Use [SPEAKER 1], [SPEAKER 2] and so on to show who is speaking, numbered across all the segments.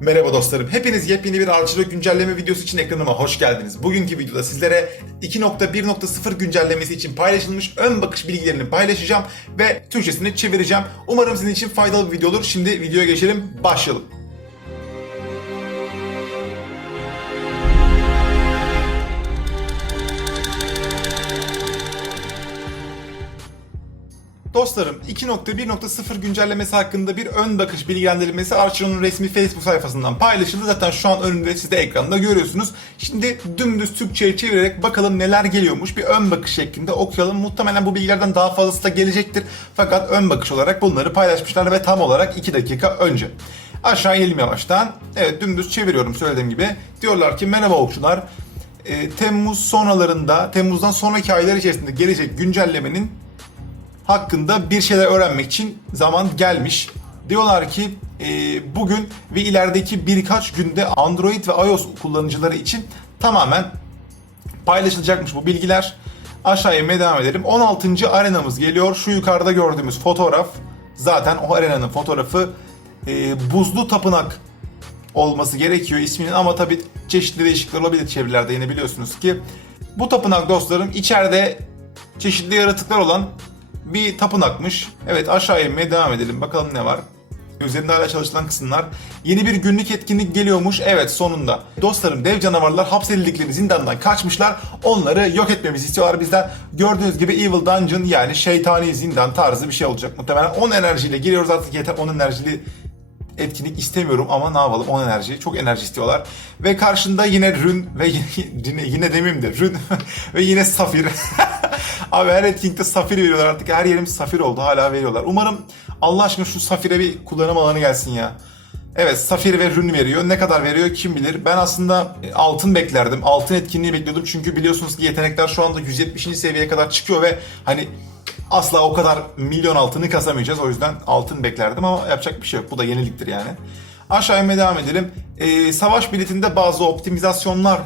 [SPEAKER 1] Merhaba dostlarım. Hepiniz yepyeni bir Archero güncelleme videosu için ekranıma hoş geldiniz. Bugünkü videoda sizlere 2.1.0 güncellemesi için paylaşılmış ön bakış bilgilerini paylaşacağım ve Türkçesini çevireceğim. Umarım sizin için faydalı bir video olur. Şimdi videoya geçelim, başlayalım. Dostlarım 2.1.0 güncellemesi hakkında bir ön bakış bilgilendirilmesi Archeron'un resmi Facebook sayfasından paylaşıldı. Zaten şu an önünde siz de ekranda görüyorsunuz. Şimdi dümdüz Türkçe'ye çevirerek bakalım neler geliyormuş bir ön bakış şeklinde okuyalım. Muhtemelen bu bilgilerden daha fazlası da gelecektir. Fakat ön bakış olarak bunları paylaşmışlar ve tam olarak 2 dakika önce. Aşağı inelim yavaştan. Evet dümdüz çeviriyorum söylediğim gibi. Diyorlar ki merhaba okçular. Ee, Temmuz sonralarında, Temmuz'dan sonraki aylar içerisinde gelecek güncellemenin hakkında bir şeyler öğrenmek için zaman gelmiş. Diyorlar ki e, bugün ve ilerideki birkaç günde Android ve iOS kullanıcıları için tamamen paylaşılacakmış bu bilgiler. Aşağıya inmeye devam edelim. 16. arenamız geliyor. Şu yukarıda gördüğümüz fotoğraf zaten o arenanın fotoğrafı e, buzlu tapınak olması gerekiyor isminin ama tabi çeşitli değişiklikler olabilir çevirilerde yine biliyorsunuz ki. Bu tapınak dostlarım içeride çeşitli yaratıklar olan bir tapınakmış. Evet aşağı inmeye devam edelim. Bakalım ne var. Üzerinde hala çalışılan kısımlar. Yeni bir günlük etkinlik geliyormuş. Evet sonunda. Dostlarım dev canavarlar hapsedildikleri zindandan kaçmışlar. Onları yok etmemizi istiyorlar bizden. Gördüğünüz gibi Evil Dungeon yani şeytani zindan tarzı bir şey olacak muhtemelen. 10 enerjiyle giriyoruz artık yeter 10 enerjili etkinlik istemiyorum ama ne yapalım 10 enerji. Çok enerji istiyorlar. Ve karşında yine Rün ve yine, yine, demeyeyim de Rün ve yine Safir. Abi her etkinlikte Safir veriyorlar artık. Her yerimiz Safir oldu. Hala veriyorlar. Umarım Allah aşkına şu Safir'e bir kullanım alanı gelsin ya. Evet Safir ve Rün veriyor. Ne kadar veriyor kim bilir. Ben aslında altın beklerdim. Altın etkinliği bekliyordum. Çünkü biliyorsunuz ki yetenekler şu anda 170. seviyeye kadar çıkıyor ve hani asla o kadar milyon altını kasamayacağız. O yüzden altın beklerdim ama yapacak bir şey yok. Bu da yeniliktir yani. Aşağı inmeye devam edelim. Ee, savaş biletinde bazı optimizasyonlar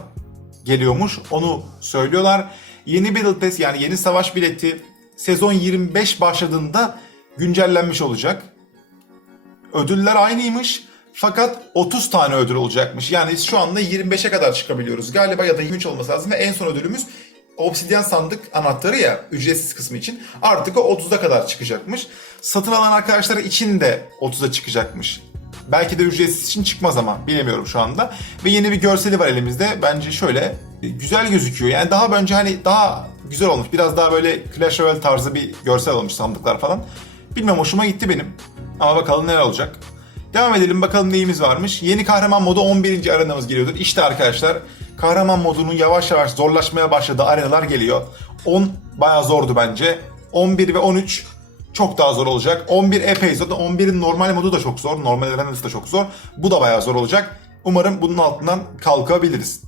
[SPEAKER 1] geliyormuş. Onu söylüyorlar. Yeni Battle Pass yani yeni savaş bileti sezon 25 başladığında güncellenmiş olacak. Ödüller aynıymış. Fakat 30 tane ödül olacakmış. Yani şu anda 25'e kadar çıkabiliyoruz. Galiba ya da 23 olması lazım ve en son ödülümüz Obsidian sandık anahtarı ya ücretsiz kısmı için artık o 30'a kadar çıkacakmış. Satın alan arkadaşlar için de 30'a çıkacakmış. Belki de ücretsiz için çıkmaz ama bilemiyorum şu anda. Ve yeni bir görseli var elimizde. Bence şöyle e, güzel gözüküyor. Yani daha önce hani daha güzel olmuş. Biraz daha böyle Clash Royale tarzı bir görsel olmuş sandıklar falan. Bilmem hoşuma gitti benim. Ama bakalım neler olacak. Devam edelim bakalım neyimiz varmış. Yeni kahraman modu 11. arenamız geliyordur. İşte arkadaşlar kahraman modunun yavaş yavaş zorlaşmaya başladığı arenalar geliyor. 10 bayağı zordu bence. 11 ve 13 çok daha zor olacak. 11 epey zor. 11'in normal modu da çok zor. Normal arenası da çok zor. Bu da bayağı zor olacak. Umarım bunun altından kalkabiliriz.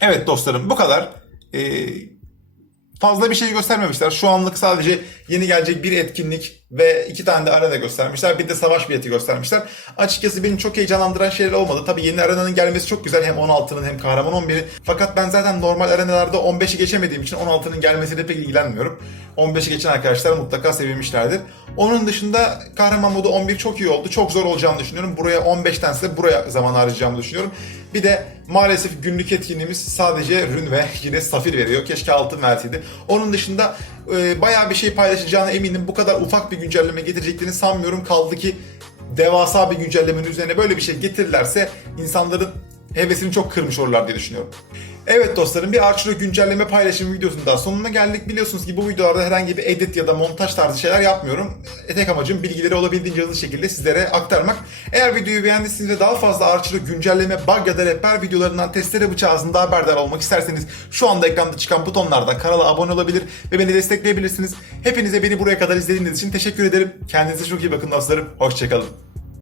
[SPEAKER 1] Evet dostlarım bu kadar. Ee, fazla bir şey göstermemişler. Şu anlık sadece yeni gelecek bir etkinlik ve iki tane de arena göstermişler. Bir de savaş bileti göstermişler. Açıkçası beni çok heyecanlandıran şeyler olmadı. Tabii yeni arenanın gelmesi çok güzel. Hem 16'nın hem kahraman 11'in. Fakat ben zaten normal arenalarda 15'i geçemediğim için 16'nın gelmesiyle pek ilgilenmiyorum. 15'i geçen arkadaşlar mutlaka sevinmişlerdir. Onun dışında kahraman modu 11 çok iyi oldu. Çok zor olacağını düşünüyorum. Buraya 15'tense buraya zaman harcayacağımı düşünüyorum. Bir de maalesef günlük etkinliğimiz sadece rün ve yine safir veriyor. Keşke altın verseydi. Onun dışında e, bayağı bir şey paylaşacağına eminim. Bu kadar ufak bir güncelleme getireceklerini sanmıyorum. Kaldı ki devasa bir güncellemenin üzerine böyle bir şey getirirlerse insanların hevesini çok kırmış olurlar diye düşünüyorum. Evet dostlarım bir Archer'ı güncelleme paylaşım videosunun daha sonuna geldik. Biliyorsunuz ki bu videolarda herhangi bir edit ya da montaj tarzı şeyler yapmıyorum. E, Tek amacım bilgileri olabildiğince hızlı şekilde sizlere aktarmak. Eğer videoyu beğendiyseniz ve daha fazla Archer'ı güncelleme, bug ya da rehber videolarından testere bıçağı ağzında haberdar olmak isterseniz şu anda ekranda çıkan butonlardan kanala abone olabilir ve beni destekleyebilirsiniz. Hepinize beni buraya kadar izlediğiniz için teşekkür ederim. Kendinize çok iyi bakın dostlarım. Hoşçakalın.